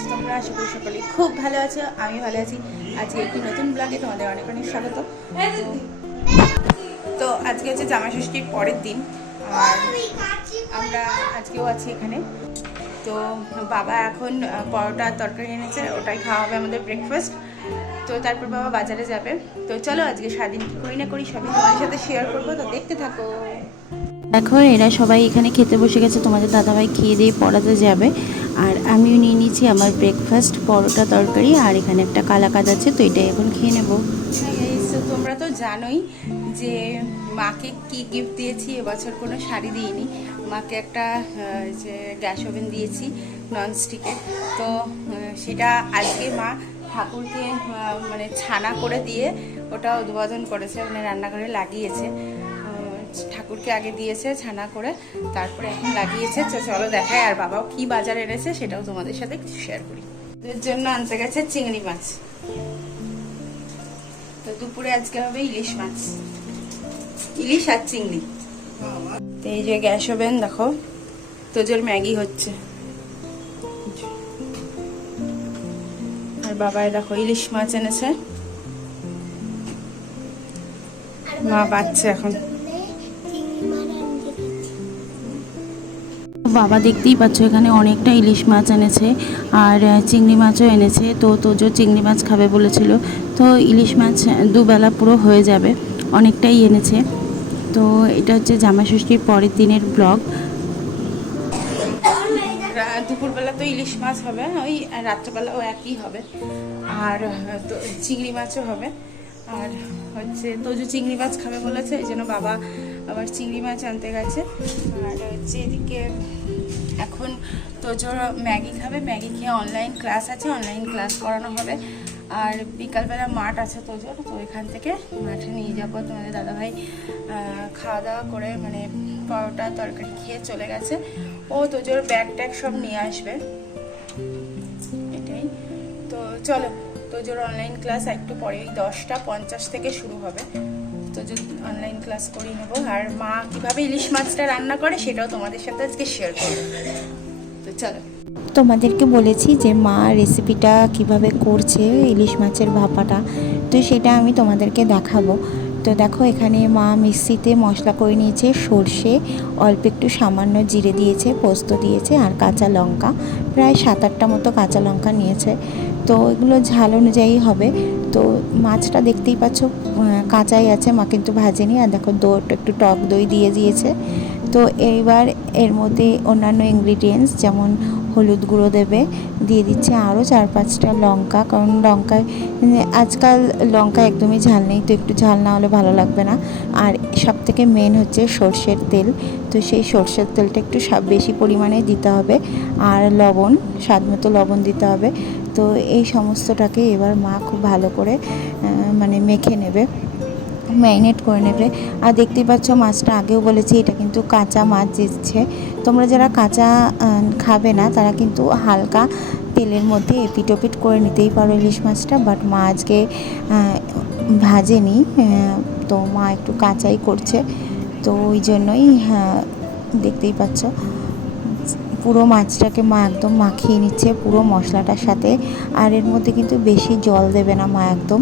আছো তোমরা? আশা করি সকলেই খুব ভালো আছো, আমি ভালো আছি। আজকে একটি নতুন ব্লগে তোমাদের অনেক অনেক স্বাগত। তো আজকে হচ্ছে জামাই ষষ্ঠীর পরের দিন, আর আমরা আজকেও আছি এখানে। তো বাবা এখন পরোটা তরকারি এনেছে, ওটাই খাওয়া হবে আমাদের ব্রেকফাস্ট। তো তারপর বাবা বাজারে যাবে। তো চলো আজকে সারাদিন কী করি না করি সবই তোমাদের সাথে শেয়ার করবো, তো দেখতে থাকো। এখন এরা সবাই এখানে খেতে বসে গেছে, তোমাদের দাদাভাই খেয়ে দিয়ে পড়াতে যাবে, আর আমিও নিয়ে নিয়েছি আমার ব্রেকফাস্ট, পরোটা তরকারি, আর এখানে একটা কালাকাদ আছে, তো এটাই এখন খেয়ে নেবো। তোমরা তো জানোই যে মাকে কি গিফট দিয়েছি। এবছর কোনো শাড়ি দিইনি, মাকে একটা যে গ্যাস ওভেন দিয়েছি ননস্টিকের। তো সেটা আজকে মা ঠাকুরকে মানে ছানা করে দিয়ে ওটা উদ্বোধন করেছে, মানে রান্নাঘরে লাগিয়েছে। ঠাকুরকে আগে দিয়েছে ছানা করে, তারপরে এখন লাগিয়েছে। চলো দেখায়। আর বাবাও কি বাজার এনেছে সেটাও তোমাদের সাথে কিছু শেয়ার করি। এর জন্য আনতে গেছে চিংড়ি মাছ। তো দুপুরে আজকে হবে ইলিশ মাছ, ইলিশ আর চিংড়ি। তো এই যে গ্যাস ওভেন দেখো, তোজোর ম্যাগি হচ্ছে, আর বাবায় দেখো ইলিশ মাছ এনেছে, মা বাচ্চা এখন। বাবা দেখতেই পাচ্ছ এখানে অনেকটা ইলিশ মাছ এনেছে, আর চিংড়ি মাছও এনেছে। তো তোজো চিংড়ি মাছ খাবে বলেছিল, তো ইলিশ মাছ দুবেলা পুরো হয়ে যাবে, অনেকটাই এনেছে। তো এটা হচ্ছে জামাই ষষ্ঠীর পরের দিনের ব্লগ। দুপুরবেলা তো ইলিশ মাছ হবে, ওই রাত্রেবেলাও একই হবে, আর চিংড়ি মাছও হবে। আর হচ্ছে তোজো চিংড়ি মাছ খাবে বলেছে, এই জন্য বাবা আবার চিংড়ি মাছ আনতে গেছে। আর হচ্ছে এদিকে এখন তোজোর ম্যাগি খাবে, ম্যাগি খেয়ে অনলাইন ক্লাস আছে, অনলাইন ক্লাস করানো হবে। আর বিকালবেলা মাঠ আছে তোজোর, তো এখান থেকে মাঠে নিয়ে যাবো। তোমাদের দাদাভাই খাওয়া দাওয়া করে মানে পরোটা তরকারি খেয়ে চলে গেছে। ও তোজোর ব্যাগ ট্যাগ সব নিয়ে আসবে, এটাই। তো চলো, তোজোর অনলাইন ক্লাস একটু পরেই 10:50 থেকে শুরু হবে। তোজোর অনলাইন ক্লাস করিয়ে নেবো। আর মা কীভাবে ইলিশ মাছটা রান্না করে সেটাও তোমাদের সাথে আজকে শেয়ার করবো। তো চলো, তোমাদেরকে বলেছি যে মা রেসিপিটা কিভাবে করছে ইলিশ মাছের ভাপাটা, তো সেটা আমি তোমাদেরকে দেখাবো। তো দেখো এখানে মা মিক্সিতে মশলা করে নিয়েছে, সর্ষে, অল্প একটু সামান্য জিরে দিয়েছে, পোস্ত দিয়েছে, আর কাঁচা লঙ্কা, প্রায় 7-8টা মতো কাঁচা লঙ্কা নিয়েছে। তো এগুলো ঝাল অনুযায়ী হবে। তো মাছটা দেখতেই পাচ্ছ কাঁচাই আছে, মা কিন্তু ভাজেনি। আর দেখো একটু টক দই দিয়ে দিয়েছে। তো এইবার এর মধ্যে অন্যান্য ইনগ্রিডিয়েন্টস যেমন হলুদ গুঁড়ো দেবে, দিয়ে দিচ্ছে আরও 4-5টা লঙ্কা, কারণ লঙ্কায় আজকাল লঙ্কা একদমই ঝাল নেই, তো একটু ঝাল না হলে ভালো লাগবে না। আর সবথেকে মেন হচ্ছে সর্ষের তেল, তো সেই সর্ষের তেলটা একটু বেশি পরিমাণে দিতে হবে। আর লবণ, স্বাদ মতো লবণ দিতে হবে। তো এই সমস্তটাকে এবার মা খুব ভালো করে মানে মেখে নেবে, ম্যারিনেট করে নেবে। আর দেখতেই পাচ্ছ মাছটা আগেও বলেছি এটা কিন্তু কাঁচা মাছ দিচ্ছে। তোমরা যারা কাঁচা খাবে না তারা কিন্তু হালকা তেলের মধ্যে এপিট ওপিট করে নিতেই পারো ইলিশ মাছটা, বাট মা আজকে ভাজেনি, তো মা একটু কাঁচাই করছে। তো ওই জন্যই দেখতেই পাচ্ছ পুরো মাছটাকে মা একদম মাখিয়ে নিচ্ছে পুরো মশলাটার সাথে। আর এর মধ্যে কিন্তু বেশি জল দেবে না মা, একদম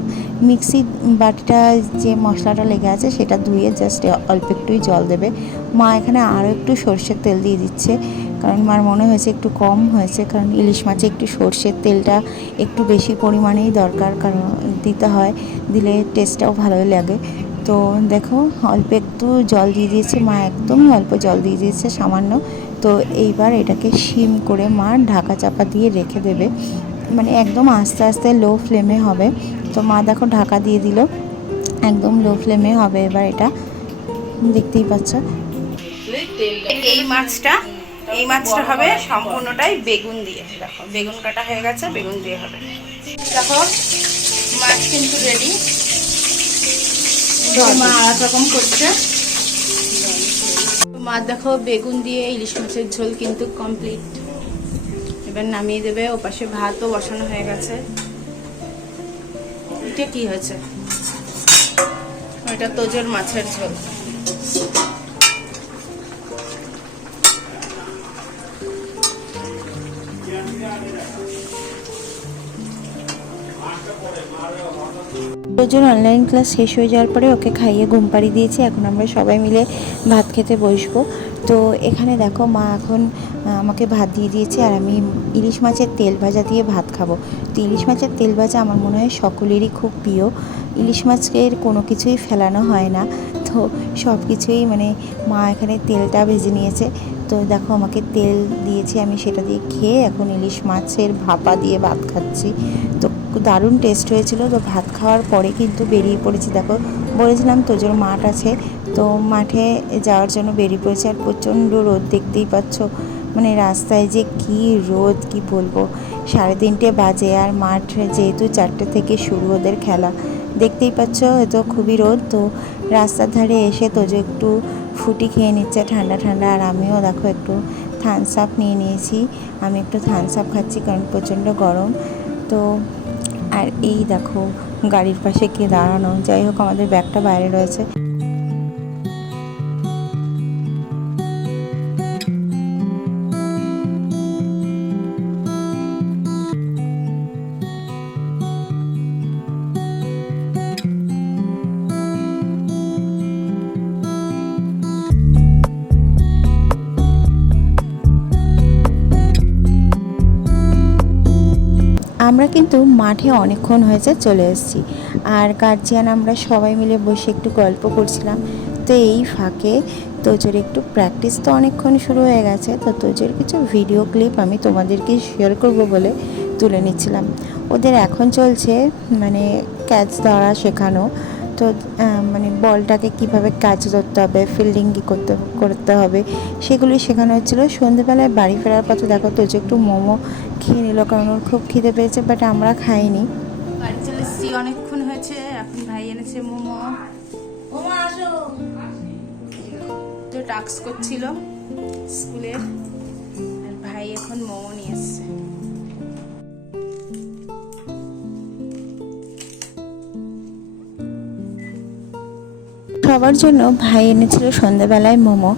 মিক্সি বাটিটা যে মশলাটা লেগে আছে সেটা ধুয়ে জাস্ট অল্প একটুই জল দেবে। মা এখানে আরও একটু সর্ষের তেল দিয়ে দিচ্ছে, কারণ মার মনে হয়েছে একটু কম হয়েছে, কারণ ইলিশ মাছে একটু সর্ষের তেলটা একটু বেশি পরিমাণেই দরকার, কারণ দিতে হয়, দিলে টেস্টটাও ভালোই লাগে। তো দেখো অল্প একটু জল দিয়ে দিয়েছে মা, একদমই অল্প জল দিয়ে দিয়েছে, সামান্য। তো এইবার এটাকে সিম করে মা ঢাকা চাপা দিয়ে রেখে দেবে, মানে একদম আস্তে আস্তে লো ফ্লেমে হবে। তো মা দেখো ঢাকা দিয়ে দিল, একদম লো ফ্লেমে হবে এবার, এটা দেখতেই পাচ্ছ। এই মাছটা হবে সম্পূর্ণটাই বেগুন দিয়ে। দেখো বেগুন কাটা হয়ে গেছে, বেগুন দিয়ে হবে। দেখো মাছ কিন্তু রেডি, মা আলাদা রকম করছে। মা দেখো বেগুন দিয়ে ইলিশ মাছের ঝোল কিন্তু কমপ্লিট। এবার নামিয়ে দেবে। ও পাশে ভাতও বসানো হয়ে গেছে। এটা কি হয়েছে? ওইটা তোজোর মাছের ঝোল। তোজোর অনলাইন ক্লাস শেষ হয়ে যাওয়ার পরে ওকে খাইয়ে ঘুম পাড়িয়ে দিয়েছি। এখন আমরা সবাই মিলে ভাত খেতে বসবো। তো এখানে দেখো মা এখন আমাকে ভাত দিয়ে দিয়েছে আর আমি ইলিশ মাছের তেল ভাজা দিয়ে ভাত খাবো। তো ইলিশ মাছের তেল ভাজা আমার মনে হয় সকলেরই খুব প্রিয়। ইলিশ মাছের কোনো কিছুই ফেলানো হয় না, তো সব কিছুই মানে মা এখানে তেলটা ভেজে নিয়েছে। তো দেখো আমাকে তেল দিয়েছে, আমি সেটা দিয়ে খেয়ে এখন ইলিশ মাছের ভাপা দিয়ে ভাত খাচ্ছি। তো দারুণ টেস্ট হয়েছিল। তো ভাত খাওয়ার পরে কিন্তু বেরিয়ে পড়েছি। দেখো বলেছিলাম তোজোর মাঠ আছে, তো মাঠে যাওয়ার জন্য বেরিয়ে পড়েছে। আর প্রচণ্ড রোদ, দেখতেই পাচ্ছ মানে রাস্তায় যে কি রোদ কি বলবো। 3:30 বাজে আর মাঠ যেহেতু 4টে থেকে শুরু ওদের খেলা, দেখতেই পাচ্ছ তো খুবই রোদ। তো রাস্তার ধারে এসে তোজো একটু ফুটি খেয়ে নিচ্ছে ঠান্ডা ঠান্ডা, আর আমিও দেখো একটু থামস আপ নিয়ে নিয়েছি। আমি একটু থামস আপ খাচ্ছি কারণ প্রচণ্ড গরম। তো আর এই দেখো গাড়ির পাশে কে দাঁড়ানো, যাই হোক আমাদের ব্যাগটা বাইরে রয়েছে। আমরা কিন্তু মাঠে অনেকক্ষণ হয়েছে চলে এসেছি, আর গার্জিয়ান আমরা সবাই মিলে বসে একটু গল্প করছিলাম। তো এই ফাঁকে তোজোর একটু প্র্যাকটিস তো অনেকক্ষণ শুরু হয়ে গেছে, তো তোজোর কিছু ভিডিও ক্লিপ আমি তোমাদেরকে শেয়ার করব বলে তুলে নিচ্ছিলাম। ওদের এখন চলছে মানে ক্যাচ ধরা শেখানো। তো মানে বলটাকে কিভাবে ক্যাচ ধরতে হবে, ফিল্ডিং কী করতে হবে সেগুলি শেখানো হচ্ছিলো। সন্ধ্যেবেলায় বাড়ি ফেরার পথে দেখো তোজো একটু মোমো খেয়ে নিল কারণ ওর খুব খিদে পেয়েছে, বাট আমরা খাইনি। বাড়ি চলে এসেছি, অনেকক্ষণ হয়েছে। এখন ভাই এনেছে মোমো। তো টাস্ক করছিল স্কুলের, আর ভাই এখন মোমো নিয়ে এসছে। সবার জন্য ভাই এনেছিল সন্ধ্যাবেলায় মোমো।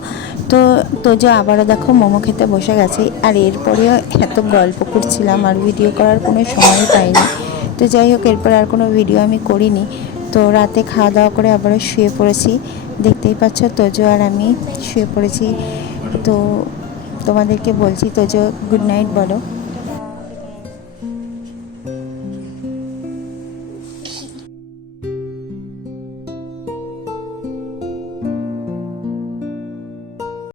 তো তোজো আবারও দেখো মোমো খেতে বসে গেছে, আর এরপরেও এত গল্প করছিলাম আর ভিডিও করার কোনো সময় পাইনি। তো যাই হোক এরপর আর কোনো ভিডিও আমি করিনি। তো রাতে খাওয়া দাওয়া করে আবারও শুয়ে পড়েছি। দেখতেই পাচ্ছ তোজো আর আমি শুয়ে পড়েছি। তো তোমাদেরকে বলছি তোজো গুড নাইট বলো।